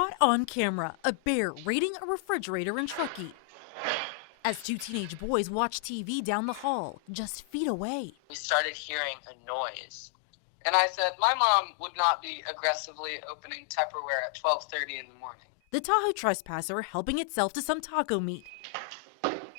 Caught on camera, a bear raiding a refrigerator in Truckee. As two teenage boys watch TV down the hall, just feet away. We started hearing a noise. And I said, my mom would not be aggressively opening Tupperware at 12:30 in the morning. The Tahoe trespasser helping itself to some taco meat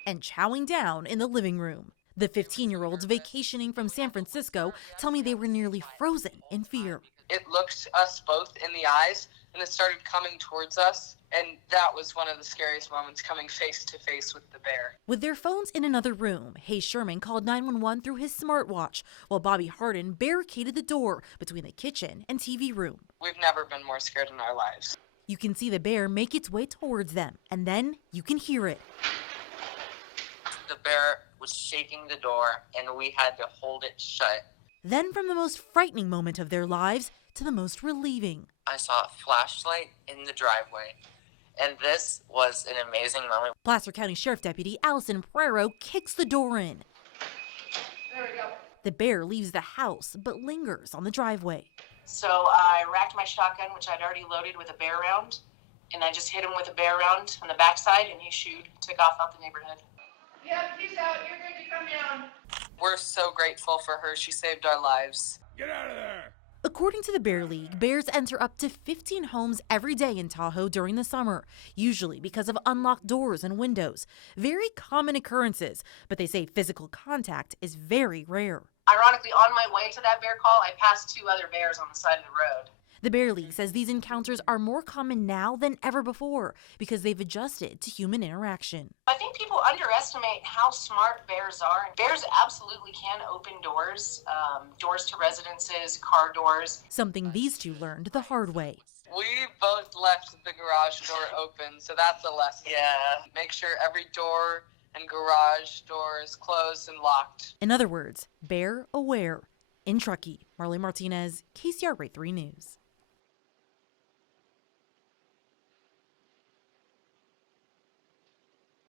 and chowing down in the living room. The 15-year-olds vacationing from San Francisco tell me they were nearly frozen in fear. It looked us both in the eyes, and it started coming towards us. And that was one of the scariest moments, coming face to face with the bear. With their phones in another room, Hayes Sherman called 911 through his smartwatch, while Bobby Hardin barricaded the door between the kitchen and TV room. We've never been more scared in our lives. You can see the bear make its way towards them, and then you can hear it. The bear was shaking the door, and we had to hold it shut. Then from the most frightening moment of their lives to the most relieving. I saw a flashlight in the driveway, and this was an amazing moment. Placer County Sheriff Deputy Allison Pereiro kicks the door in. There we go. The bear leaves the house, but lingers on the driveway. So I racked my shotgun, which I'd already loaded with a bear round, and I just hit him with a bear round on the backside, and he took off out the neighborhood. Yep, he's out. You're good to come down. We're so grateful for her. She saved our lives. Get out of there! According to the Bear League, bears enter up to 15 homes every day in Tahoe during the summer, usually because of unlocked doors and windows. Very common occurrences, but they say physical contact is very rare. Ironically, on my way to that bear call, I passed two other bears on the side of the road. The Bear League says these encounters are more common now than ever before because they've adjusted to human interaction. I think people underestimate how smart bears are. Bears absolutely can open doors, doors to residences, car doors. Something these two learned the hard way. We both left the garage door open, so that's a lesson. Yeah. Make sure every door and garage door is closed and locked. In other words, bear aware. In Truckee, Marley Martinez, KCRA 3 News.